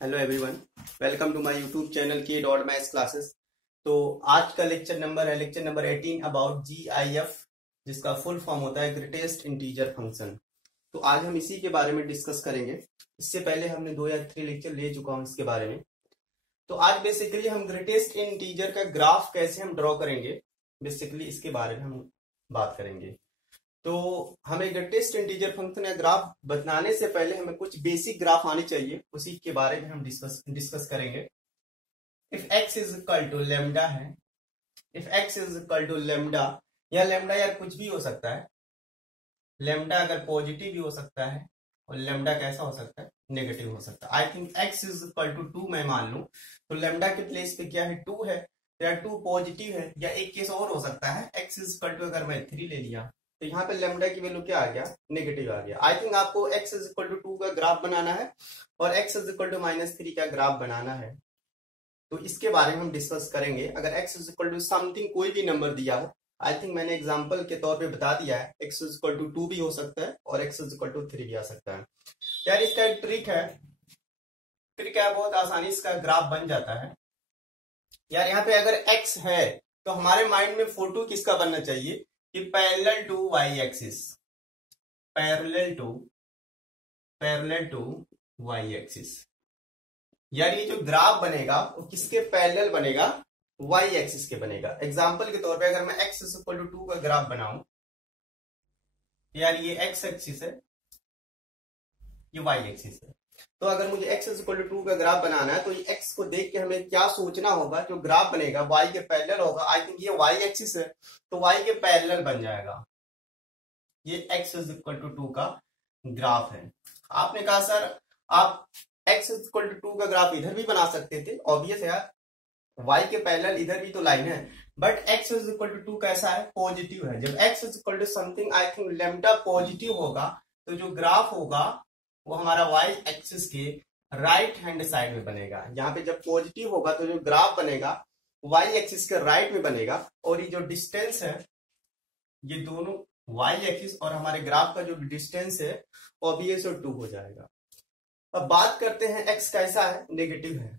Hello everyone, welcome to my YouTube channel K dot maths classes. तो आज का lecture number है lecture number 18 about GIF, जिसका full form होता है ग्रेटेस्ट इंटीजर फंक्शन। तो आज हम इसी के बारे में डिस्कस करेंगे। इससे पहले हमने 2 या 3 लेक्चर ले चुका हूं इसके बारे में। तो आज बेसिकली हम ग्रेटेस्ट इंटीजर का ग्राफ कैसे हम ड्रॉ करेंगे, बेसिकली इसके बारे में हम बात करेंगे। तो हमें ग्रेटेस्ट इंटीजर फंक्शन या ग्राफ बनाने से पहले हमें कुछ बेसिक ग्राफ आनी चाहिए, उसी के बारे में हम डिस्कस करेंगे। If x is equal to lambda है, if x is equal to lambda, या लेमडा यार कुछ भी हो सकता है। लेमडा अगर पॉजिटिव भी हो सकता है और लेमडा कैसा हो सकता है, नेगेटिव हो सकता है। I think x is equal to 2 मैं मान लूं, तो लेमडा के प्लेस पे क्या है, 2 है, या 2 पॉजिटिव है, या एक केस और हो सकता है x इज इक्वल टू अगर मैं 3 ले लिया तो यहाँ पे लेमडा की वैल्यू क्या आ गया, नेगेटिव आ गया। आई थिंक आपको x इज इक्वल टू 2 का ग्राफ बनाना है और x इज इक्वल टू -3 का ग्राफ बनाना है। तो इसके बारे में हम डिस्कस करेंगे। अगर x is equal to something कोई भी नंबर दिया हो, आई थिंक मैंने एग्जांपल के तौर पे बता दिया है, x इज इक्वल टू 2 भी हो सकता है और x इज इक्वल टू 3 भी आ सकता है। यार इसका एक ट्रिक है, बहुत आसानी इसका ग्राफ बन जाता है। यार यहाँ पे अगर x है तो हमारे माइंड में फोटो किसका बनना चाहिए कि parallel to y axis, parallel to y axis. यार ये जो ग्राफ बनेगा वो किसके पैरेलल बनेगा, वाई एक्सिस के बनेगा। एग्जांपल के तौर पे अगर मैं x इज इक्वल टू 2 का ग्राफ बनाऊं, यार ये x एक्सिस है, ये y एक्सिस है। तो अगर मुझे x इज इक्वल टू 2 का ग्राफ बनाना है तो ये x को देख के हमें क्या सोचना होगा, जो ग्राफ बनेगा y के पैरेलल होगा। आई थिंक ये y एक्सिस है तो y के पैरेलल बन जाएगा। ये x इज इक्वल टू 2 का ग्राफ है। आपने कहा सर आप x इज इक्वल टू 2 का ग्राफ इधर भी बना सकते थे, ऑब्वियस है यार, y के पैरेलल इधर भी तो लाइन है, but x is equal to 2 कैसा है, पॉजिटिव है। जब x is equal to something I think lambda positive होगा तो जो ग्राफ होगा वो हमारा y एक्सिस के राइट हैंड साइड में बनेगा। यहाँ पे जब पॉजिटिव होगा तो जो ग्राफ बनेगा y एक्सिस के राइट में बनेगा, और ये जो डिस्टेंस है, ये दोनों y एक्सिस और हमारे ग्राफ का जो डिस्टेंस है ऑब्वियस और 2 हो जाएगा। अब बात करते हैं x कैसा है, नेगेटिव है।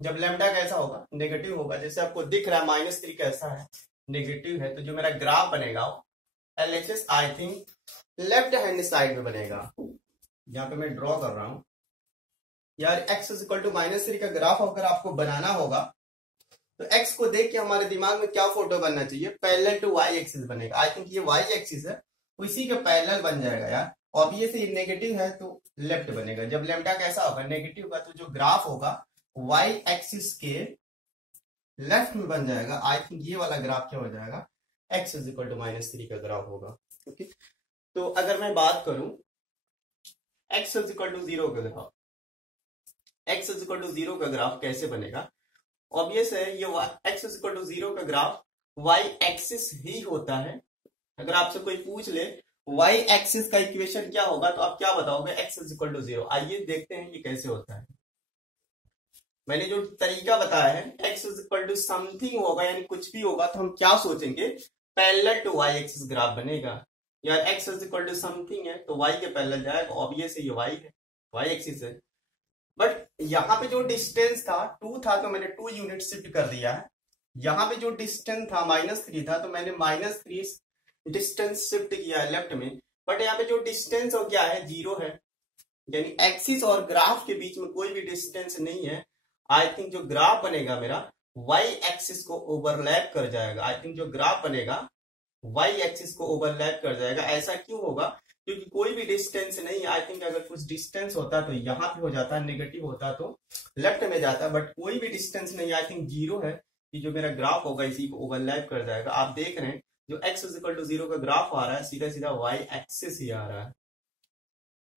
जब लेमडा कैसा होगा, नेगेटिव होगा। जैसे आपको दिख रहा है -3 कैसा है, नेगेटिव है। तो जो मेरा ग्राफ बनेगा L axis I think left hand side में बनेगा। यहाँ पे मैं ड्रॉ कर रहा हूं। यार x इज इक्वल टू -3 का ग्राफ अगर आपको बनाना होगा तो x को देख के हमारे दिमाग में क्या फोटो बनना चाहिए, पैरेलल टू y एक्सिस बनेगा। आई थिंक ये y एक्सिस है, इसी के पैरेलल बन जाएगा। यार ऑब्वियसली नेगेटिव है तो लेफ्ट बनेगा। जब लेमडा कैसा होगा, नेगेटिव होगा, तो जो ग्राफ होगा y एक्सिस के लेफ्ट में बन जाएगा। आई थिंक ये वाला ग्राफ क्या हो जाएगा, x इज इक्वल टू -3 का ग्राफ होगा। ओके, तो अगर मैं बात करूं x इज इक्वल टू 0 का graph, x is equal to 0 का ग्राफ कैसे बनेगा, ऑब्वियस है ये x इज इक्वल टू 0 का ग्राफ y एक्सिस ही होता है। अगर आपसे कोई पूछ ले y एक्सिस का इक्वेशन क्या होगा तो आप क्या बताओगे, x इज इक्वल टू 0। आइए देखते हैं ये कैसे होता है। मैंने जो तरीका बताया है, x is equal to something होगा यानी कुछ भी होगा, तो हम क्या सोचेंगे, parallel to y axis graph बनेगा। यार x is equal to something है तो y के पैरेलल जाएगा, ऑब्वियस है ये y है, y एक्सिस है। बट यहाँ पे जो डिस्टेंस था 2 था तो मैंने 2 यूनिट शिफ्ट कर दिया है। यहाँ पे जो डिस्टेंस था -3 था तो मैंने -3 डिस्टेंस शिफ्ट किया है लेफ्ट में। बट यहाँ पे जो डिस्टेंस हो क्या है, 0 है, यानी एक्सिस और ग्राफ के बीच में कोई भी डिस्टेंस नहीं है। आई थिंक जो ग्राफ बनेगा मेरा y एक्सिस को ओवरलैप कर जाएगा। आई थिंक जो ग्राफ बनेगा y एक्सिस को ओवरलैप कर जाएगा। ऐसा क्यों होगा, क्योंकि कोई भी डिस्टेंस नहीं है। आई थिंक अगर कुछ डिस्टेंस होता तो यहाँ पे हो जाता, नेगेटिव होता तो लेफ्ट में जाता, बट कोई भी डिस्टेंस नहीं। आई थिंक 0 है कि जो मेरा ग्राफ होगा इसी को ओवरलैप कर जाएगा। आप देख रहे हैं जो x इज इक्वल टू 0 का ग्राफ आ रहा है, सीधा सीधा y एक्सिस ही आ रहा है,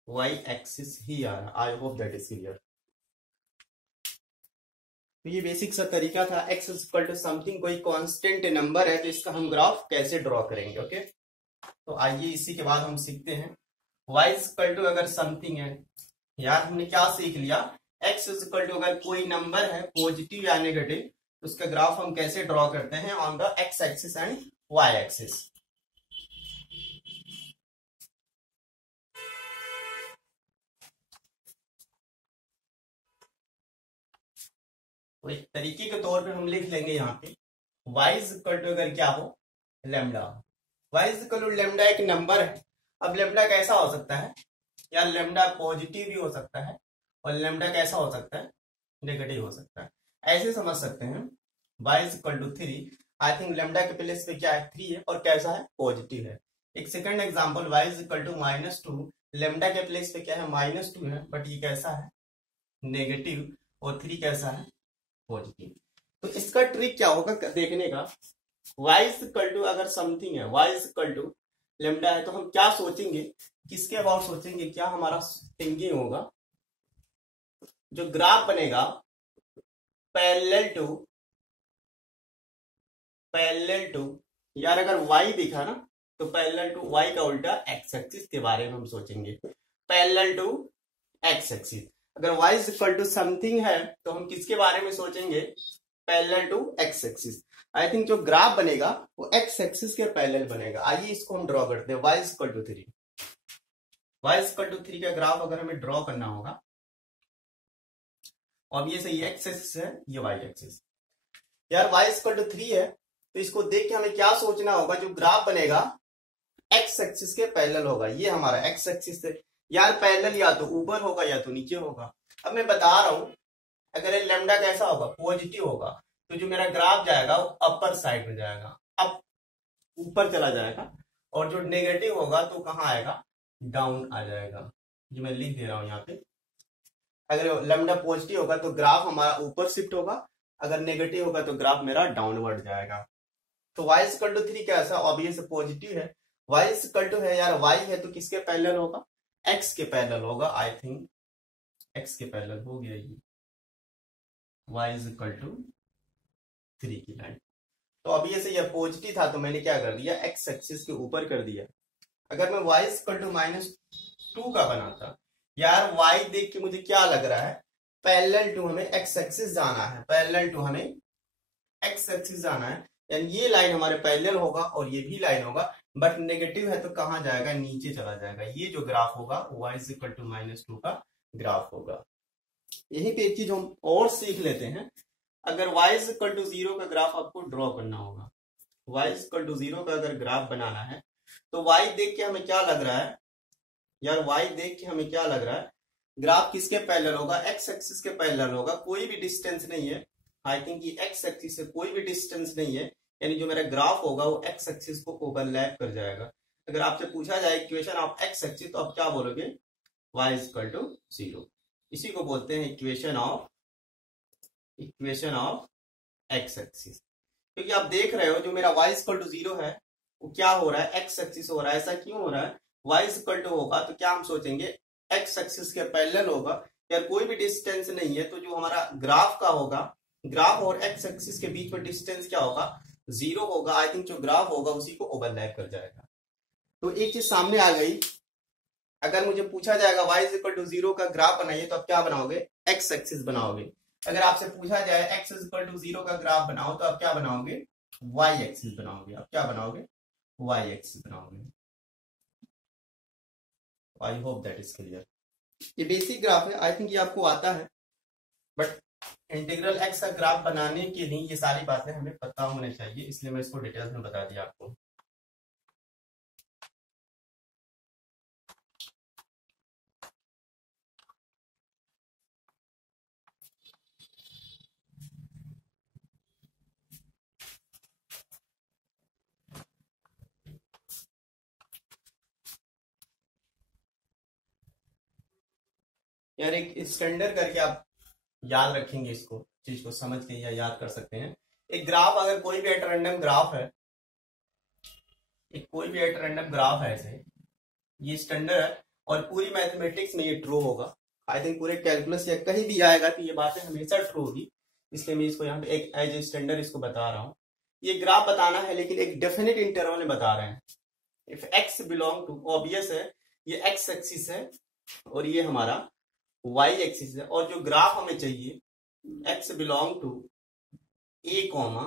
y एक्सिस ही आ रहा है। I hope that is clear. तो ये बेसिक सा तरीका था। x is equal to something कोई कांस्टेंट नंबर है तो इसका हम ग्राफ कैसे ड्रॉ करेंगे। ओके, तो आइए इसी के बाद हम सीखते हैं y इज इक्वल टू अगर समथिंग है। यार हमने क्या सीख लिया, x इज इक्वल टू अगर कोई नंबर है पॉजिटिव या नेगेटिव तो उसका ग्राफ हम कैसे ड्रॉ करते हैं on the x axis and y axis. तो एक तरीके के तौर पे हम लिख लेंगे यहाँ पे y इज इक्वल टू अगर क्या हो lambda, y is equal to lambda एक नंबर है। अब लेमडा कैसा हो सकता है या लेमडा पॉजिटिव भी हो सकता है और लेमडा कैसा हो सकता है नेगेटिव हो सकता है। ऐसे समझ सकते हैं y is equal to 3, I think lambda के प्लेस पे क्या है 3 है और कैसा है पॉजिटिव है। एक second example y is equal to -2, lambda के प्लेस पे क्या है -2 है बट ये कैसा है नेगेटिव और 3 कैसा है पॉजिटिव। तो इसका ट्रिक क्या होगा देखने का, y इज इक्वल टू अगर समथिंग है y is equal to lambda है तो हम क्या सोचेंगे, किसके अबाउट सोचेंगे, क्या हमारा थिंकिंग होगा, जो ग्राफ बनेगा पैरेलल टू यार अगर y दिखा ना तो पैरेलल टू y का उल्टा x एक्सिस के बारे में हम सोचेंगे, पैरेलल टू x एक्सिस। अगर y is equal to something है तो हम किसके बारे में सोचेंगे, parallel to x axis. I think जो ग्राफ बनेगा वो x एक्सिस के पैरेलल बनेगा। आइए इसको हम ड्रॉ करते हैं, y is equal to 3, y is equal to 3 का ग्राफ अगर हमें ड्रॉ करना होगा, और ये सही x एक्सिस है ये y एक्सिस। यार y इज इक्वल टू 3 है तो इसको देख के हमें क्या सोचना होगा, जो ग्राफ बनेगा x एक्सिस के पैरेलल होगा। ये हमारा x एक्सिस से यार पैरेलल या तो ऊपर होगा या तो नीचे होगा। अब मैं बता रहा हूं अगर ये लेमडा कैसा होगा पॉजिटिव होगा तो जो मेरा ग्राफ जाएगा वो अपर साइड में जाएगा, अब ऊपर चला जाएगा, और जो नेगेटिव होगा तो कहाँ आएगा डाउन आ जाएगा। ये मैं लिख दे रहा हूं यहाँ पे, अगर लेमडा पॉजिटिव होगा तो ग्राफ हमारा ऊपर शिफ्ट होगा, अगर नेगेटिव होगा तो ग्राफ मेरा डाउनवर्ड जाएगा। तो y इज इक्वल टू 3 कैसा ऑब्वियस पॉजिटिव है, y इज इक्वल टू है यार y है तो किसके पैरेलल होगा x के पैरेलल होगा। आई थिंक x के पैरेलल हो गया ये, y इज इक्वल टू 3 की लाइन। तो अब ये से यह पॉजिटिव था तो मैंने क्या कर दिया x एक्सिस के ऊपर कर दिया। अगर मैं y इज इक्वल टू -2 का बनाता, यार y देख के मुझे क्या लग रहा है पैरेलल टू हमें x एक्सिस जाना है, पैरेलल टू हमें x एक्सिस जाना है, यानी ये लाइन हमारे पैरेलल होगा और ये भी लाइन होगा, बट नेगेटिव है तो कहां जाएगा नीचे चला जाएगा। ये जो ग्राफ होगा y इज इक्वल टू -2 का ग्राफ होगा। यही पे एक चीज हम और सीख लेते हैं, अगर y इज इक्वल टू 0 का ग्राफ आपको ड्रॉ करना होगा, y इज इक्वल टू 0 का अगर ग्राफ बनाना है तो y देख के हमें क्या लग रहा है, यार y देख के हमें क्या लग रहा है ग्राफ किसके पैरेलल होगा x एक्सिस के पैरेलल होगा, कोई भी डिस्टेंस नहीं है। आई थिंक ये x एक्सिस से कोई भी डिस्टेंस नहीं है, यानी जो मेरा ग्राफ होगा वो x एक्सिस को ओवरलैप कर जाएगा। अगर आपसे पूछा जाए इक्वेशन ऑफ x एक्सिस तो आप क्या बोलोगे y इज इक्वल टू 0। इसी को बोलते हैं इक्वेशन ऑफ x एक्सिस, क्योंकि आप देख रहे हो जो मेरा y इज इक्वल टू 0 है वो क्या हो रहा है x एक्सिस हो रहा है। ऐसा क्यों हो रहा है, y इज इक्वल टू होगा तो क्या हम सोचेंगे x एक्सिस के पैरेलल होगा, यार कोई भी डिस्टेंस नहीं है तो जो हमारा ग्राफ का होगा, ग्राफ और x एक्सिस के बीच में डिस्टेंस क्या होगा 0 होगा। आई थिंक जो ग्राफ होगा उसी को ओवरलैप कर जाएगा। तो एक चीज सामने आ गई, अगर मुझे पूछा जाएगा y इज इक्वल टू 0 का ग्राफ बनाइए तो आप क्या बनाओगे x एक्सिस बनाओगे। अगर आपसे पूछा जाए x इज इक्वल टू 0 का ग्राफ बनाओ तो आप क्या बनाओगे y एक्सिस बनाओगे। आप क्या बनाओगे y एक्सिस बनाओगे। आई होप दैट इज क्लियर। ये बेसिक ग्राफ है, आई थिंक ये आपको आता है, बट इंटीग्रल एक्स का ग्राफ बनाने के लिए ये सारी बातें हमें पता होनी चाहिए, इसलिए मैं इसको डिटेल्स में बता दिया आपको। यार एक स्टैंडर्ड करके आप याद रखेंगे, इसको चीज को समझ के या याद कर सकते हैं। एक ग्राफ अगर कोई भी एट रैंडम ग्राफ है, एक कोई भी एट रैंडम ग्राफ है ऐसे, ये स्टैंडर्ड है और पूरी मैथमेटिक्स में ये ट्रू होगा। आई थिंक पूरे कैलकुलस या कहीं भी आएगा तो ये बातें हमेशा ट्रू होगी, इसलिए मैं इसको यहाँ पे एक एज ए स्टैंडर्ड इसको बता रहा हूँ। ये ग्राफ बताना है लेकिन एक डेफिनेट इंटरवल में बता रहे हैं। If x belong to, obvious है ये एक्स एक्सिस है और ये हमारा y एक्सिस है, और जो ग्राफ हमें चाहिए x belong to a comma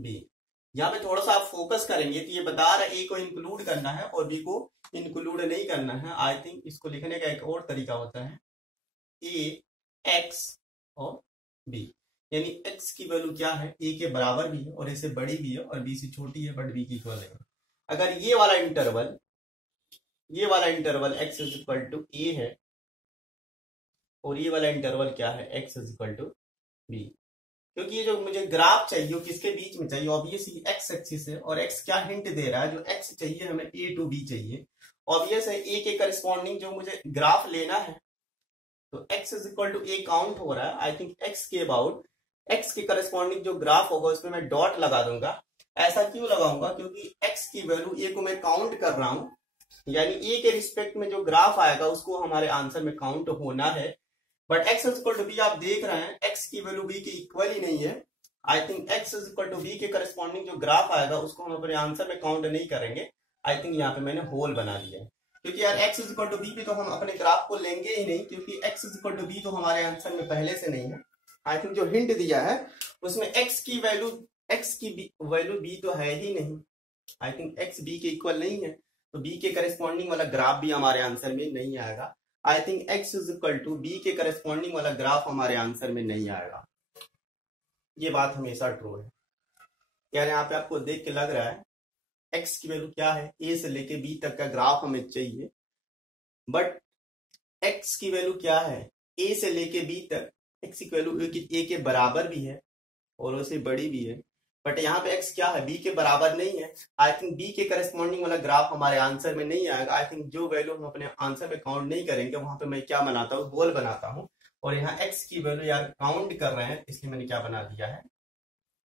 b। यहाँ पे थोड़ा सा आप फोकस करेंगे तो ये बता रहा है a को इंक्लूड करना है और b को इंक्लूड नहीं करना है। आई थिंक इसको लिखने का एक और तरीका होता है a x और b, यानी x की वैल्यू क्या है, a के बराबर भी है और a से बड़ी भी है और b से छोटी है बट b की इक्वल है। अगर ये वाला interval x is equal to a है और ये वाला इंटरवल क्या है, x is equal to b, क्योंकि ये जो मुझे ग्राफ चाहिए वो किसके बीच में चाहिए, ऑब्वियसली एक्स एक्सिस है और x क्या हिंट दे रहा है, जो x चाहिए हमें a टू b चाहिए, ऑब्वियस है a के करस्पॉन्डिंग जो मुझे ग्राफ लेना है, तो x is equal to a count हो रहा है। आई थिंक x के अबाउट x के करस्पॉन्डिंग जो ग्राफ होगा उसमें मैं डॉट लगा दूंगा। ऐसा क्यों लगाऊंगा, क्योंकि x की वैल्यू a को मैं काउंट कर रहा हूं, यानी a के रिस्पेक्ट में जो ग्राफ आएगा उसको हमारे आंसर में काउंट होना है। But x is equal to b आप देख रहे हैं x की वैल्यू b के इक्वल ही नहीं है। I think x is equal to b के करस्पॉन्डिंग जो ग्राफ आएगा उसको हम अपने आंसर में काउंट नहीं करेंगे। आई थिंक यहाँ पे मैंने होल बना दिया है, क्योंकि यार x is equal to b पे तो हम अपने ग्राफ को लेंगे ही नहीं, क्योंकि x is equal to b तो हमारे आंसर में पहले से नहीं है। आई थिंक जो हिंट दिया है उसमें x की वैल्यू b तो है ही नहीं। आई थिंक x b के इक्वल नहीं है, तो b के करस्पॉन्डिंग वाला ग्राफ भी हमारे आंसर में नहीं आएगा। I think x is equal to b के करस्पॉन्डिंग वाला ग्राफ हमारे आंसर में नहीं आएगा। ये बात हमेशा ट्रू है। यार यहाँ पे आपको देख के लग रहा है x की वैल्यू क्या है, a से लेके b तक का ग्राफ हमें चाहिए, बट x की वैल्यू क्या है, a से लेके b तक x की वैल्यू a के बराबर भी है और उससे बड़ी भी है, बट यहाँ पे x क्या है, b के बराबर नहीं है। आई थिंक b के करस्पॉन्डिंग वाला ग्राफ हमारे आंसर में नहीं आएगा। आई थिंक जो वैल्यू हम अपने आंसर में काउंट नहीं करेंगे वहां पे मैं क्या बनाता हूँ, होल बनाता हूँ, और यहाँ x की वैल्यू यार काउंट कर रहे हैं इसलिए मैंने क्या बना दिया है,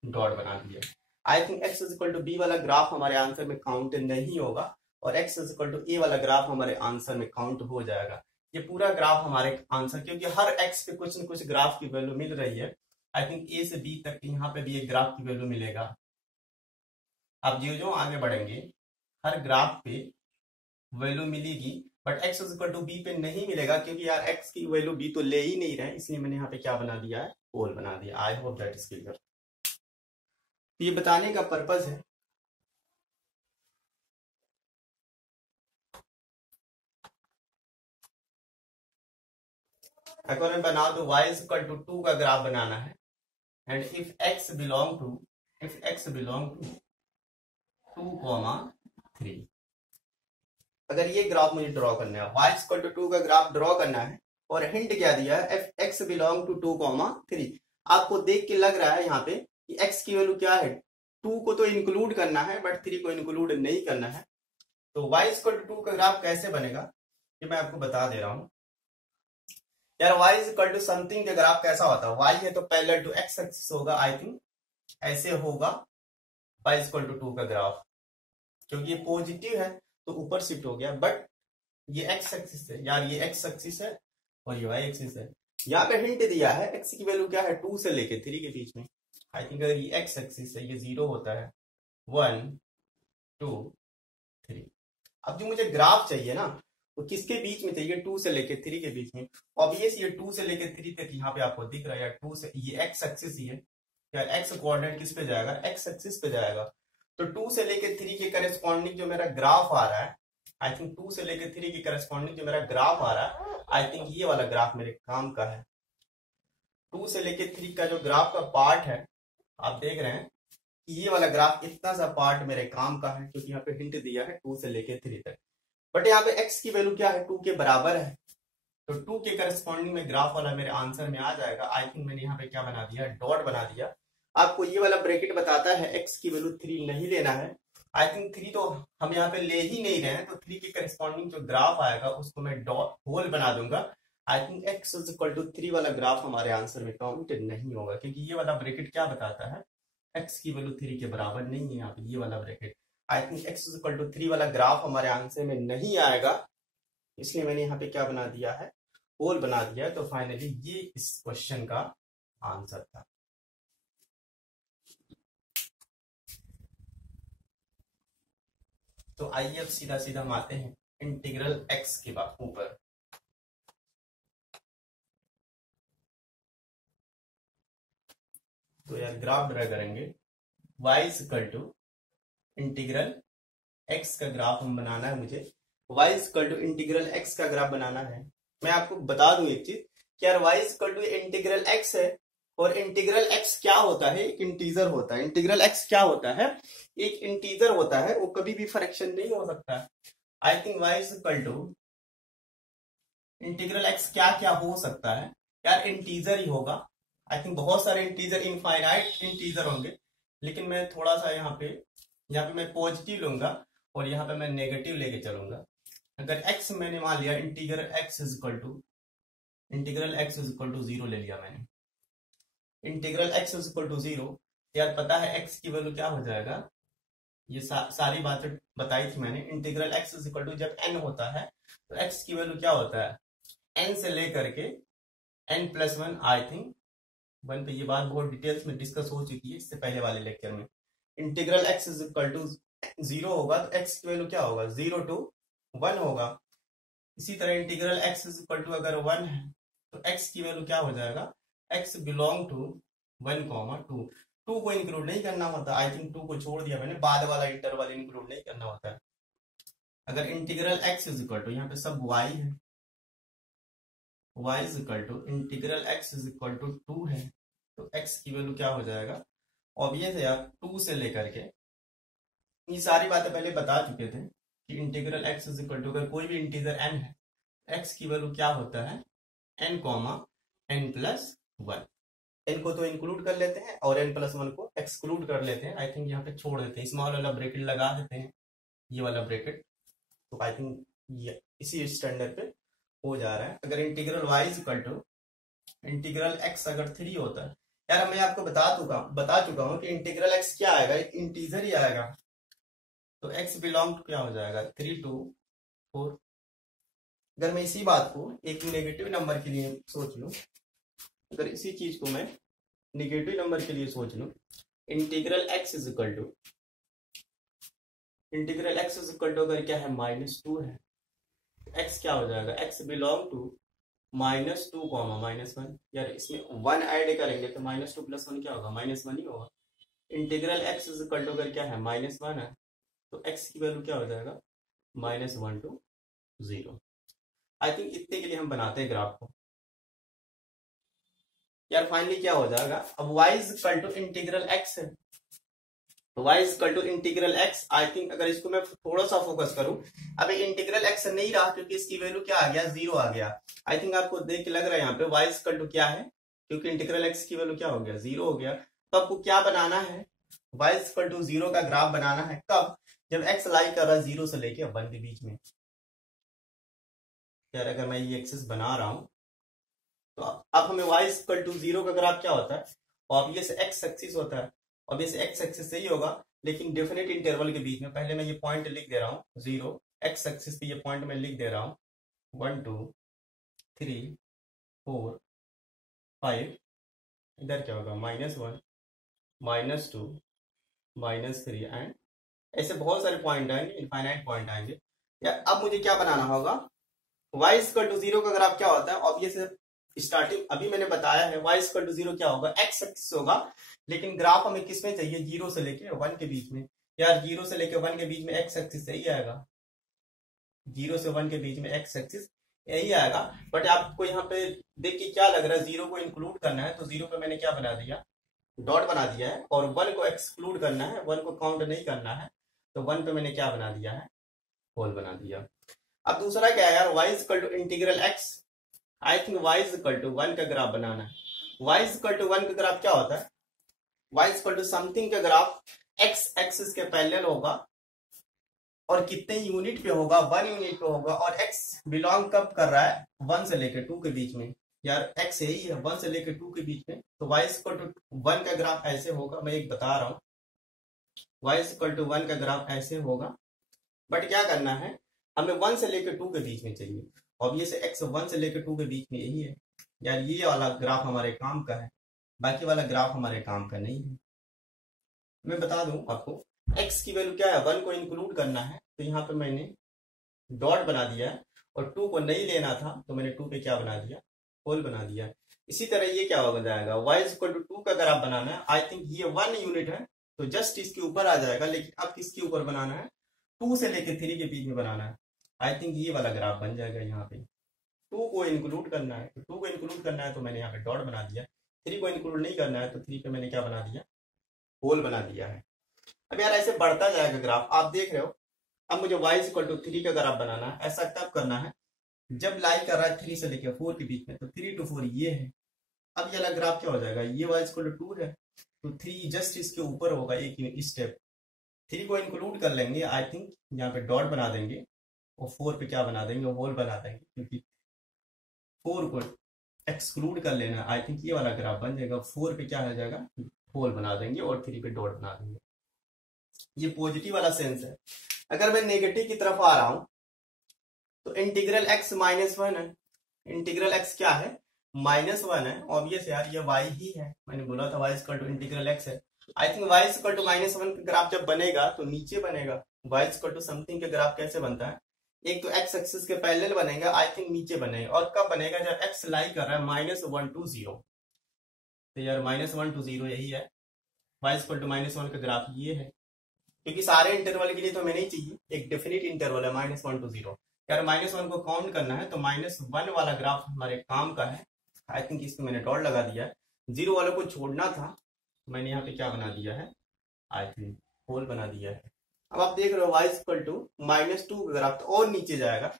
डॉट बना दिया। I think x is equal to b वाला ग्राफ हमारे आंसर में काउंट नहीं होगा और x is equal to a वाला ग्राफ हमारे आंसर में काउंट हो जाएगा। ये पूरा ग्राफ हमारे आंसर, क्योंकि हर x पे कुछ न कुछ ग्राफ की वैल्यू मिल रही है। आई थिंक a से b तक यहाँ पे भी एक ग्राफ की वैल्यू मिलेगा। अब जो आगे बढ़ेंगे हर ग्राफ पे वैल्यू मिलेगी, but x is equal to b पे नहीं मिलेगा, क्योंकि यार x की वैल्यू b तो ले ही नहीं रहे, इसलिए मैंने यहाँ पे क्या बना दिया है, होल बना दिया। आई होप दैट इज क्लियर। ये बताने का पर्पज है अगर मैं बना दो y इज इक्वल टू 2 का ग्राफ बनाना है, and if x belong to 2,3, अगर ये ग्राफ मुझे ड्रॉ करना है, y इक्वल टू 2 का ग्राफ ड्रॉ करना है, और हिंट क्या दिया है, if x बिलोंग टू 2,3। आपको देख के लग रहा है यहाँ पे कि x की वैल्यू क्या है, 2 को तो इंक्लूड करना है बट 3 को इंक्लूड नहीं करना है। तो y इक्वल टू 2 का ग्राफ कैसे बनेगा ये मैं आपको बता दे रहा हूं। यार y इक्वल टू समथिंग का ग्राफ कैसा होता है, y है तो पैरेलल टू x एक्सिस होगा। आई थिंक ऐसे होगा y इक्वल टू 2 का ग्राफ, क्योंकि ये पॉजिटिव है तो ऊपर शिफ्ट हो गया, बट ये x एक्सिस है यार, ये x एक्सिस है और ये y एक्सिस है। यहाँ पे हिंट दिया है x की वैल्यू क्या है, 2 से लेके 3 के बीच में। आई थिंक अगर ये x एक्सिस है, ये 0 होता है, 1 2 3। अब जो मुझे ग्राफ चाहिए ना वो किसके बीच में चाहिए, 2 से लेके 3 के बीच में। ऑब्वियस ये 2 से लेके 3 तक यहाँ पे आपको दिख रहा है यार, 2 से ये x एक्सिस ही है यार, x कोऑर्डिनेट किस पे जाएगा, x एक्सिस पे जाएगा। तो 2 से लेके 3 के करस्पॉन्डिंग जो मेरा ग्राफ आ रहा है, आई थिंक 2 से लेके 3 के करस्पॉन्डिंग जो मेरा ग्राफ आ रहा है, आई थिंक ये वाला ग्राफ मेरे काम का है। 2 से लेके 3 का जो ग्राफ का पार्ट है आप देख रहे हैं, ये वाला ग्राफ इतना सा पार्ट मेरे काम का है, क्योंकि यहाँ पे हिंट दिया है 2 से लेके 3 तक। बट यहाँ पे x की वैल्यू क्या है, 2 के बराबर है, तो 2 के करस्पॉन्डिंग में ग्राफ वाला मेरे आंसर में आ जाएगा। आई थिंक मैंने यहाँ पे क्या बना दिया, डॉट बना दिया। आपको ये वाला ब्रैकेट बताता है x की वैल्यू 3 नहीं लेना है। आई थिंक 3 तो हम यहाँ पे ले ही नहीं रहे हैं, तो 3 के करस्पॉन्डिंग जो ग्राफ आएगा उसको मैं डॉट होल बना दूंगा। I think x is equal to 3 वाला ग्राफ हमारे आंसर में काउंट नहीं होगा, क्योंकि ये वाला ब्रैकेट क्या बताता है, x की वैल्यू 3 के बराबर नहीं है यहाँ पे, ये वाला bracket. I think x is equal to 3 वाला ग्राफ हमारे आंसर में नहीं आएगा, इसलिए मैंने यहाँ पे क्या बना दिया है, होल बना दिया। तो फाइनली ये इस क्वेश्चन का आंसर था। तो आइए अब सीधा सीधा हम आते हैं इंटीग्रल x के बाद ऊपर। तो यार ग्राफ ड्रा करेंगे, y equal to integral x का ग्राफ हम बनाना है मुझे। y equal to integral x का ग्राफ बनाना है। मैं आपको बता दूं एक चीज कि यार y equal to integral x है और इंटीग्रल एक्स क्या होता है, एक इंटीजर होता है। इंटीग्रल एक्स क्या होता है, एक इंटीजर होता है, वो कभी भी फ्रैक्शन नहीं हो सकता है। I think y is equal to integral x क्या क्या हो सकता है यार, इंटीजर ही होगा। आई थिंक बहुत सारे इंटीजर, इनफाइनाइट इंटीजर होंगे, लेकिन मैं थोड़ा सा यहाँ पे मैं पॉजिटिव लूंगा और यहाँ पे मैं नेगेटिव लेके चलूंगा। अगर x मैंने मान लिया integral x is equal to 0 ले लिया मैंने, integral x is equal to 0, यार पता है x की वैल्यू क्या हो जाएगा, ये सारी बातें बताई थी मैंने। Integral x is equal to जब n होता है तो x की वैल्यू क्या होता है, n से लेकर के n+1। आई थिंक 1 पे ये बात बहुत डिटेल्स में डिस्कस हो चुकी है इससे पहले वाले लेक्चर में। Integral x is equal to 0 होगा तो x की वैल्यू क्या होगा, 0 to 1 होगा। इसी तरह integral x is equal to अगर 1 है तो x की वैल्यू क्या हो जाएगा, x बिलोंग टू 1, 2 को इंक्लूड नहीं करना होता। आई थिंक 2 को छोड़ दिया मैंने, बाद वाला इंटरवल इंक्लूड नहीं करना होता है। अगर integral x is equal to, यहाँ पे सब y है, y is equal to integral x is equal to 2 है, तो x की वैल्यू क्या हो जाएगा, ऑब्वियस है यार 2 से लेकर के, ये सारी बातें पहले बता चुके थे कि integral x is equal to अगर कोई भी इंटीजर n है, x की वैल्यू क्या होता है, n, n+1। n को तो इंक्लूड कर लेते हैं और n+1 को एक्सक्लूड कर लेते हैं। आई थिंक यहाँ पे छोड़ देते हैं, स्मॉल वाला ब्रैकेट लगा देते हैं, ये वाला ब्रैकेट। तो आई थिंक ये इसी स्टैंडर्ड पे हो जा रहा है। अगर integral y is equal to integral x अगर 3 होता है, यार मैं आपको बता चुका हूँ कि इंटीग्रल x क्या आएगा, एक इंटीजर ही आएगा, तो x बिलोंग टू क्या हो जाएगा, 3 to 4। अगर मैं इसी बात को एक नेगेटिव नंबर के लिए सोच लूं, अगर इसी चीज को मैं नेगेटिव नंबर के लिए सोच लूं, integral x is equal to अगर क्या है, -2 है, x क्या हो जाएगा, x बिलोंग टू -2, -1। यार इसमें 1 ऐड करेंगे तो -2 + 1 क्या होगा, -1 ही होगा। Integral x is equal to अगर क्या है, -1 है, तो x की वैल्यू क्या हो जाएगा, -1 to 0। आई थिंक इतने के लिए हम बनाते हैं ग्राफ को। यार फाइनली क्या हो जाएगा, अब y is equal to integral x है, तो y is equal to integral x। I think अगर इसको मैं थोड़ा सा फोकस करूं, अब इंटीग्रल x नहीं रहा क्योंकि इसकी वैल्यू क्या आ गया, 0 आ गया। आई थिंक आपको देख के लग रहा है यहाँ पे y इज इक्वल टू क्या है, क्योंकि इंटीग्रल x की वैल्यू क्या हो गया, 0 हो गया। तो आपको क्या बनाना है, y इज इक्वल टू 0 का ग्राफ बनाना है। कब, जब x लाई कर रहा है 0 से लेके 1 के बीच में। यार अगर मैं ये एक्सिस बना रहा हूं तो अब हमें y इज इक्वल टू 0 का ग्राफ क्या होता है, ऑब्वियस x एक्सिस होता है, ऑब्वियस x एक्सिस से ही होगा, लेकिन डेफिनेट इंटरवल के बीच में। पहले मैं ये पॉइंट लिख दे रहा हूँ 0, x एक्सिस पे ये पॉइंट मैं लिख दे रहा हूँ 1 2 3 4 5, इधर क्या होगा, -1 -2 -3 एंड ऐसे बहुत सारे पॉइंट आएंगे, इनफाइनाइट पॉइंट आएंगे। या अब मुझे क्या बनाना होगा, y इज इक्वल टू 0 का ग्राफ क्या होता है, ऑब्वियस स्टार्टिंग अभी मैंने बताया है, y इक्वल टू 0 क्या होगा, x एक्सिस होगा, लेकिन ग्राफ हमें किसमें चाहिए, 0 से लेके 1 के बीच में। यार 0 से लेके 1 के बीच में x एक्सिस सही आएगा, 0 से 1 के बीच में x एक्सिस यही आएगा। बट आपको यहाँ पे देख के क्या लग रहा है, 0 को इंक्लूड करना है, तो 0 पे मैंने क्या बना दिया, डॉट बना दिया है, और 1 को एक्सक्लूड करना है, 1 को काउंट नहीं करना है, तो 1 पे मैंने क्या बना दिया है, होल बना दिया। अब दूसरा क्या है यार, y is equal to integral x। I think y is equal to 1 का ग्राफ बनाना है। y इज इक्वल टू 1 का ग्राफ क्या होता है, y is equal to something का ग्राफ x एक्सिस के पैरेलल होगा, और कितने यूनिट पे होगा, 1 यूनिट पे होगा, और x बिलोंग कब कर रहा है, 1 से लेकर 2 के बीच में। यार x यही है, 1 से लेकर 2 के बीच में, तो y इज इक्वल टू 1 का ग्राफ ऐसे होगा, मैं एक बता रहा हूँ, y इज इक्वल टू 1 का ग्राफ ऐसे होगा। बट क्या करना है, हमें 1 से लेकर 2 के बीच में चाहिए, ऑब्वियस x 1 से लेकर 2 के बीच में यही है। यार ये वाला ग्राफ हमारे काम का है, बाकी वाला ग्राफ हमारे काम का नहीं है। मैं बता दूं आपको, x की वैल्यू क्या है, 1 को इंक्लूड करना है, तो यहाँ पे मैंने डॉट बना दिया है, और 2 को नहीं लेना था तो मैंने 2 पे क्या बना दिया, होल बना दिया। इसी तरह ये क्या हो जाएगा, y इज इक्वल टू 2 का ग्राफ बनाना है। आई थिंक ये 1 यूनिट है तो जस्ट इसके ऊपर आ जाएगा, लेकिन अब किसके ऊपर बनाना है, 2 से लेकर 3 के बीच में बनाना है। आई थिंक ये वाला ग्राफ बन जाएगा, यहाँ पे 2 को इंक्लूड करना है, तो 2 को इंक्लूड करना है तो मैंने यहाँ पे डॉट बना दिया। 3 को इंक्लूड नहीं करना है तो 3 पे मैंने क्या बना दिया, होल बना दिया है। अब यार ऐसे बढ़ता जाएगा ग्राफ, आप देख रहे हो। अब मुझे y इक्वल टू 3 का ग्राफ बनाना है। ऐसा तब करना है जब लाई कर रहा है 3 से लेकर 4 के बीच में, तो 3 to 4 ये है। अब ये वाला ग्राफ क्या हो जाएगा, ये y इक्वल टू 2 है तो 3 जस्ट इसके ऊपर होगा एक स्टेप। 3 को इंक्लूड कर लेंगे, आई थिंक यहाँ पे डॉट बना देंगे और 4 पे क्या बना देंगे, होल बना देंगे, क्योंकि 4 को एक्सक्लूड कर लेना। आई थिंक ये वाला ग्राफ बन जाएगा। 4 पे क्या हो जाएगा, होल बना देंगे और 3 पे डॉट बना देंगे। ये पॉजिटिव वाला सेंस है। अगर मैं नेगेटिव की तरफ आ रहा हूं तो इंटीग्रल x -1 है। इंटीग्रल x क्या है, -1 है। ऑब्वियस यार ये y ही है, मैंने बोला था y equal to integral x है। I think y equal to -1 का ग्राफ जब बनेगा तो नीचे बनेगा। y इक्वल टू समथिंग का ग्राफ कैसे बनता है, एक तो x एक्सिस के पैरेलल बनेगा, आई थिंक नीचे बनेगा। और कब बनेगा, जब x लाई कर रहा है -1 to 0। तो यार -1 to 0 यही है। y इक्वल टू -1 का ग्राफ ये है, क्योंकि सारे इंटरवल के लिए तो हमें नहीं चाहिए, एक डेफिनिट इंटरवल है -1 to 0। यार -1 को काउंट करना है तो -1 वाला ग्राफ हमारे काम का है। आई थिंक इसमें मैंने डॉट लगा दिया है। 0 वाले को छोड़ना था, मैंने यहाँ पे क्या बना दिया है, आई थिंक होल बना दिया है। अब आप देख रहे हो y इक्वल टू -2 का ग्राफ तो और नीचे जाएगा,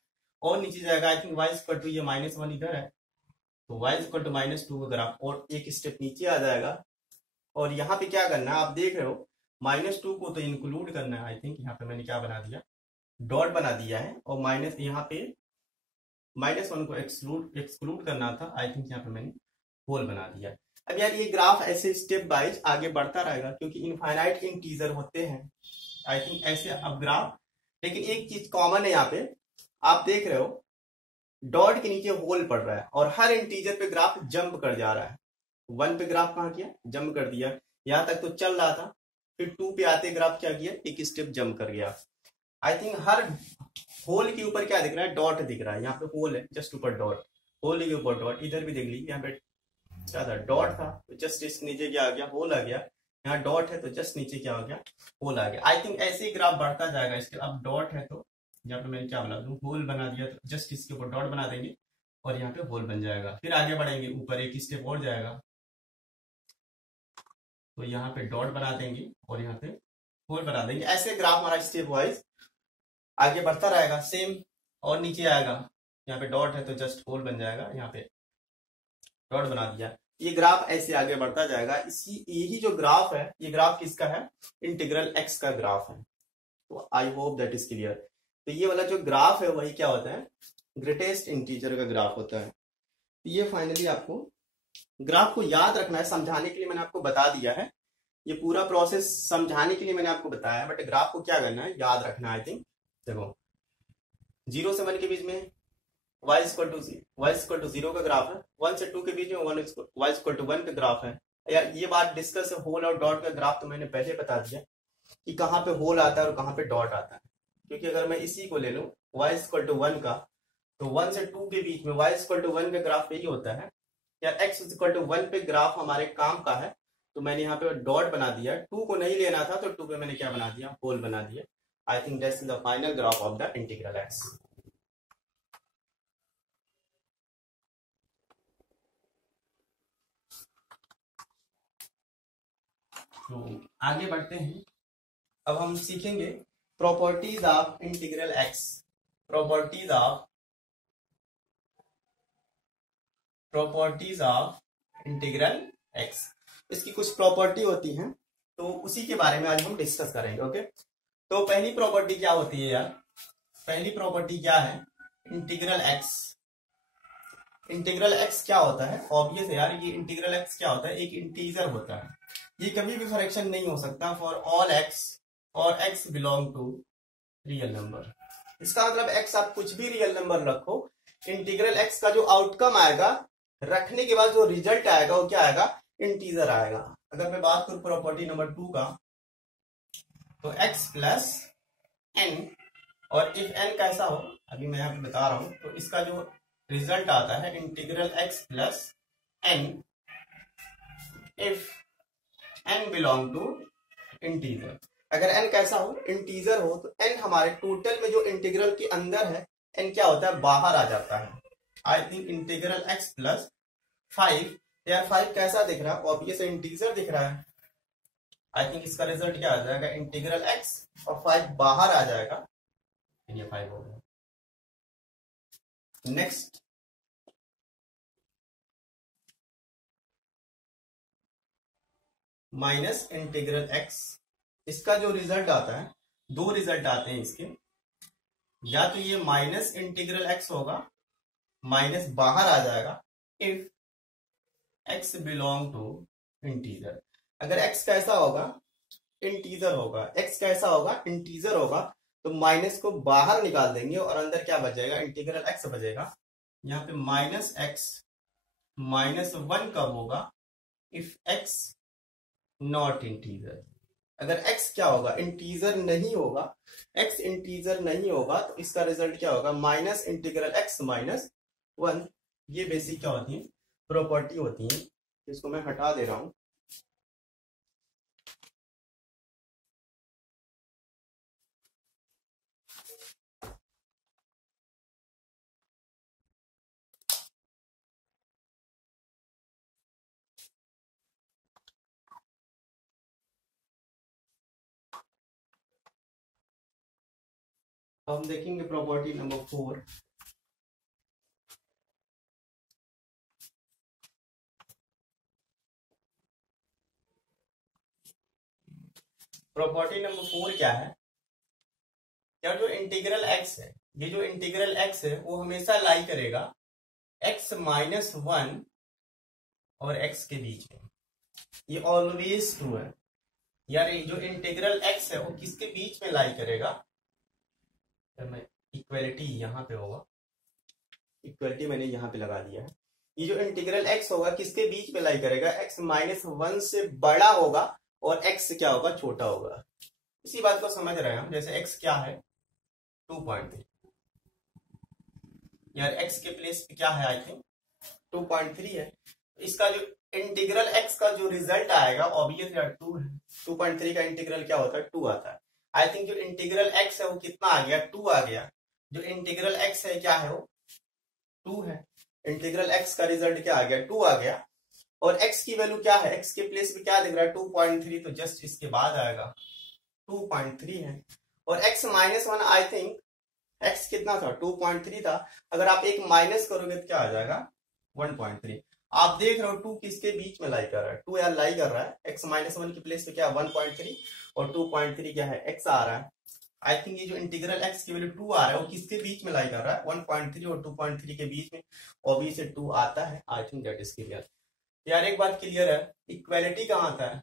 और नीचे जाएगा। I think y equal to ये -1 इधर है तो y इक्वल टू -2 का ग्राफ और एक स्टेप नीचे आ जाएगा। और यहाँ पे क्या करना है, आप देख रहे हो -2 को तो इंक्लूड करना है। आई थिंक यहाँ पे मैंने क्या बना दिया, डॉट बना दिया है। और माइनस यहाँ पे -1 को एक्सक्लूड करना था, आई थिंक यहाँ पे मैंने होल बना दिया। अब यार ये ग्राफ ऐसे स्टेप वाइज आगे बढ़ता रहेगा, क्योंकि इनफाइनाइट इंटीजर होते हैं। आई थिंक ऐसे अब ग्राफ, लेकिन एक चीज कॉमन है यहाँ पे, आप देख रहे हो डॉट के नीचे होल पड़ रहा है और हर इंटीजर पे ग्राफ जंप कर जा रहा है। 1 पे ग्राफ कहाँ किया, जंप कर दिया, यहाँ तक तो चल रहा था। फिर 2 पे आते ग्राफ क्या किया, एक स्टेप जंप कर गया। आई थिंक हर होल के ऊपर क्या दिख रहा है, डॉट दिख रहा है। यहाँ पे होल है, जस्ट ऊपर डॉट, होल के ऊपर डॉट। इधर भी देख लीजिए, यहाँ पे क्या था, डॉट था तो जस्ट इस नीचे क्या आ गया, होल आ गया। यहाँ डॉट है तो जस्ट नीचे क्या हो गया, होल आ गया। आई थिंक ऐसे ही ग्राफ बढ़ता जाएगा। इसके अब डॉट है तो यहाँ पे मैंने क्या बना दूं, होल बना दिया तो जस्ट इसके ऊपर डॉट बना देंगे और यहाँ पे होल बन जाएगा। फिर आगे बढ़ेंगे, ऊपर एक स्टेप और जाएगा तो यहाँ पे डॉट बना देंगे और यहाँ पे होल बना देंगे। ऐसे ग्राफ हमारा स्टेप वाइज आगे बढ़ता रहेगा सेम। और नीचे आएगा, यहाँ पे डॉट है तो जस्ट होल बन जाएगा, यहाँ पे डॉट बना दिया। ये ग्राफ ऐसे आगे बढ़ता जाएगा। इसी यही जो ग्राफ है, ये ग्राफ किसका है, इंटीग्रल x का ग्राफ है। तो आई होप दैट इज क्लियर। तो ये वाला जो ग्राफ है वही क्या होता है, ग्रेटेस्ट इंटीजर का ग्राफ होता है। तो ये फाइनली आपको ग्राफ को याद रखना है, समझाने के लिए मैंने आपको बता दिया है। ये पूरा प्रोसेस समझाने के लिए मैंने आपको बताया, बट ग्राफ को क्या करना है, याद रखना है। आई थिंक देखो 0 से 1 के बीच में y इक्वल टू 0 का ग्राफ है। 1 से 2 के बीच में y इक्वल टू 1 का ग्राफ है। यार ये बात डिस्कस है, होल और डॉट का ग्राफ तो मैंने पहले बता दिया कि कहाँ पे होल आता है और कहाँ पे डॉट आता है। क्योंकि अगर मैं इसी को ले लूं y इक्वल टू 1 का, तो 1 से 2 के बीच में y इक्वल टू 1 का ग्राफ यही होता है। यार x इक्वल टू 1 पे ग्राफ हमारे काम का है तो मैंने यहाँ पे डॉट बना दिया। 2 को नहीं लेना था तो 2 पे मैंने क्या बना दिया, होल बना दिया। I think that's the final graph of the integral x। तो आगे बढ़ते हैं। अब हम सीखेंगे properties of integral x। Properties of integral x, इसकी कुछ प्रॉपर्टी होती हैं तो उसी के बारे में आज हम डिस्कस करेंगे। ओके, तो पहली प्रॉपर्टी क्या होती है यार, पहली प्रॉपर्टी क्या है, इंटीग्रल x। इंटीग्रल x क्या होता है, ऑब्वियस है यार, ये इंटीग्रल x क्या होता है, एक इंटीजर होता है। ये कभी भी फ्रैक्शन नहीं हो सकता फॉर ऑल x और x belong to real number. इसका मतलब x आप कुछ भी रियल नंबर रखो, इंटीग्रल x का जो आउटकम आएगा रखने के बाद जो रिजल्ट आएगा वो क्या आएगा, इंटीजर आएगा। अगर मैं बात करूं प्रॉपर्टी नंबर 2 का, तो x प्लस n, और इफ n कैसा हो, अभी मैं यहाँ पे बता रहा हूं, तो इसका जो रिजल्ट आता है integral x plus n if n belong to integer. अगर n कैसा हो, इंटीजर हो, तो n हमारे टोटल में जो इंटीग्रल के अंदर है, n क्या होता है, बाहर आ जाता है। I think integral x plus 5 यार 5 कैसा दिख रहा है? ऑब्वियस इंटीजर दिख रहा है। आई थिंक इसका रिजल्ट क्या आ जाएगा, इंटीग्रल x, और 5 बाहर आ जाएगा, ये 5 हो गया। नेक्स्ट माइनस इंटीग्रल x, इसका जो रिजल्ट आता है, दो रिजल्ट आते हैं इसके, या तो ये माइनस इंटीग्रल x होगा, माइनस बाहर आ जाएगा if x belong to integer. अगर x कैसा होगा, इंटीजर होगा, x कैसा होगा, इंटीजर होगा, तो माइनस को बाहर निकाल देंगे और अंदर क्या बचेगा, इंटीग्रल x बचेगा। यहाँ पे माइनस x माइनस 1 कब होगा, इफ x नॉट इंटीजर। अगर x क्या होगा, इंटीजर नहीं होगा, x इंटीजर नहीं होगा, तो इसका रिजल्ट क्या होगा, माइनस इंटीग्रल x माइनस 1। ये बेसिक क्या होती है, प्रॉपर्टी होती है। इसको मैं हटा दे रहा हूं। हम देखेंगे प्रॉपर्टी नंबर 4। प्रॉपर्टी नंबर 4 क्या है, क्या जो इंटीग्रल x है, ये जो इंटीग्रल x है वो हमेशा लाई करेगा x माइनस 1 और x के बीच में। ये ऑलवेज ट्रू है। यार ये जो इंटीग्रल x है वो किसके बीच में लाई करेगा, मैं इक्वलिटी यहां पे होगा, इक्वलिटी मैंने यहां पे लगा दिया है। ये जो इंटीग्रल x होगा किसके बीच में लाई करेगा, x माइनस 1 से बड़ा होगा और x क्या होगा, छोटा होगा। इसी बात को समझ रहे हैं हम। जैसे x क्या है, 2.3, यार x के प्लेस पे क्या है, आई थिंक 2.3 है। इसका जो इंटीग्रल x का जो रिजल्ट आएगा ऑब्वियस यार 2 है। 2.3 का इंटीग्रल क्या होता है, 2 आता है। आई थिंक जो इंटीग्रल x है वो कितना आ गया, 2 आ गया। जो इंटीग्रल x है क्या है, वो 2 है। इंटीग्रल x का रिजल्ट क्या आ गया, 2 आ गया। और x की वैल्यू क्या है, x के प्लेस पे क्या दिख रहा है, 2.3, तो जस्ट इसके बाद आएगा 2.3 है। और x माइनस 1, आई थिंक x कितना था, 2.3 था। अगर आप एक माइनस करोगे तो क्या आ जाएगा, 1.3। आप देख रहे हो 2 किसके बीच में लाई कर रहा है, 2 यार लाई कर रहा है x माइनस 1 की प्लेस पे क्या 1.3 और 2.3 क्या है, x आ रहा है। आई थिंक ये जो इंटीग्रल x की वैल्यू 2 आ रहा है वो किसके बीच में लाई कर रहा है, 1.3 और 2.3 के बीच में। ऑब्वियसली 2 आता है। I think that is clear. यार एक बात क्लियर है, इक्वालिटी कहाँ आता है,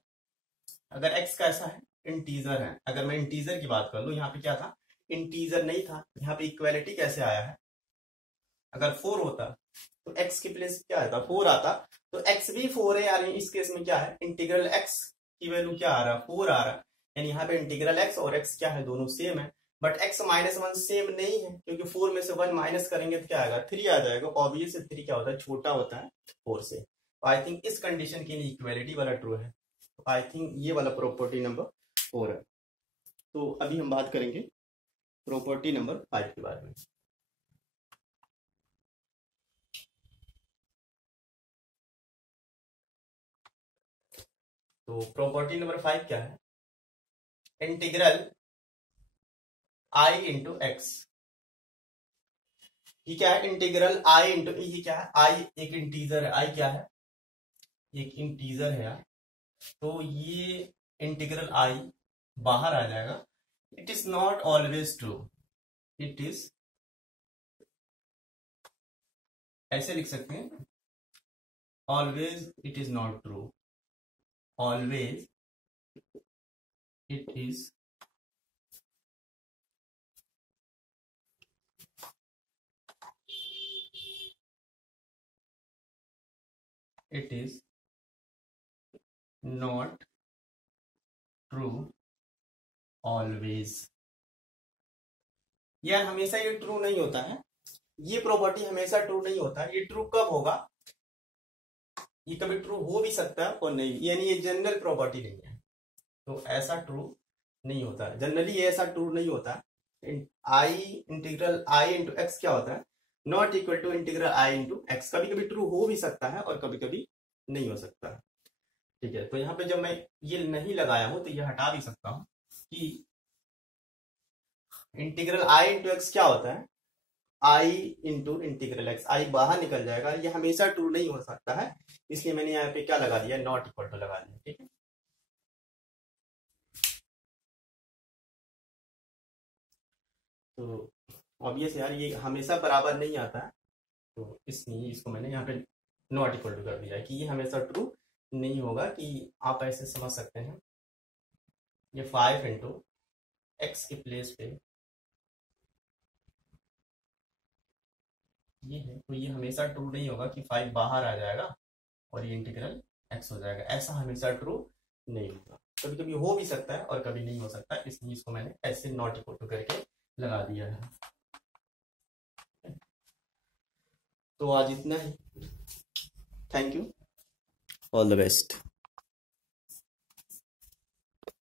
अगर x कैसा है, इंटीजर है। अगर मैं इंटीजर की बात कर लूं, यहाँ पे क्या था, इंटीजर नहीं था, यहाँ पे इक्वालिटी कैसे आया है। अगर 4 होता तो x के प्लेस क्या आता, 4 आता, तो x भी 4 है यार। इस केस में क्या है, इंटीग्रल x की वैल्यू क्या आ रहा है, 4 आ रहा है। यानी यहाँ पे इंटीग्रल x और x क्या है, दोनों सेम है। बट x माइनस 1 सेम नहीं है, क्योंकि 4 में से 1 माइनस करेंगे तो क्या आएगा, 3 आ जाएगा। ऑब्वियस 3 क्या होता है, छोटा होता है 4 से। आई थिंक इस कंडीशन के लिए इक्वालिटी वाला ट्रू है। तो आई थिंक ये वाला प्रॉपर्टी नंबर 4 है। तो अभी हम बात करेंगे प्रॉपर्टी नंबर 5 के बारे में। तो प्रॉपर्टी नंबर 5 क्या है, इंटीग्रल i इंटू एक्स। ये क्या है, इंटीग्रल i इंटू, ये क्या है, i एक इंटीजर है, i क्या है, एक इंटीजर है यार। तो ये इंटीग्रल i बाहर आ जाएगा। It is not always true, it is, ऐसे लिख सकते हैं, always it is not true, always it is it is not true always। यार हमेशा ये ट्रू नहीं होता है, ये प्रॉपर्टी हमेशा ट्रू नहीं होता है। ये ट्रू कब होगा, ये कभी ट्रू हो भी सकता है और नहीं, यानी ये जनरल प्रॉपर्टी नहीं है। तो ऐसा ट्रू नहीं होता है, जनरली ये ऐसा ट्रू नहीं होता है। I integral i into x क्या होता है, not equal to integral i into x. कभी कभी ट्रू हो भी सकता है और कभी कभी नहीं हो सकता। ठीक है, तो यहाँ पे जब मैं ये नहीं लगाया हूं तो ये हटा भी सकता हूं कि इंटीग्रल आई इंटू एक्स क्या होता है, आई इंटू इंटीग्रल एक्स, आई बाहर निकल जाएगा, ये हमेशा ट्रू नहीं हो सकता है, इसलिए मैंने यहाँ पे क्या लगा दिया, नॉट इक्वल टू लगा दिया। ठीक है, तो ऑब्वियस यार ये हमेशा बराबर नहीं आता है, तो इसलिए इसको मैंने यहाँ पे नॉट इक्वल टू कर दिया है कि ये हमेशा ट्रू नहीं होगा, कि आप ऐसे समझ सकते हैं ये 5 इंटू एक्स के प्लेस पे ये है, तो ये हमेशा ट्रू नहीं होगा कि 5 बाहर आ जाएगा और ये इंटीग्रल एक्स हो जाएगा, ऐसा हमेशा ट्रू नहीं होगा। कभी कभी हो भी सकता है और कभी नहीं हो सकता, इसलिए इसको मैंने ऐसे नॉट इक्वल टू करके लगा दिया है। तो आज इतना ही, thank you, all the best.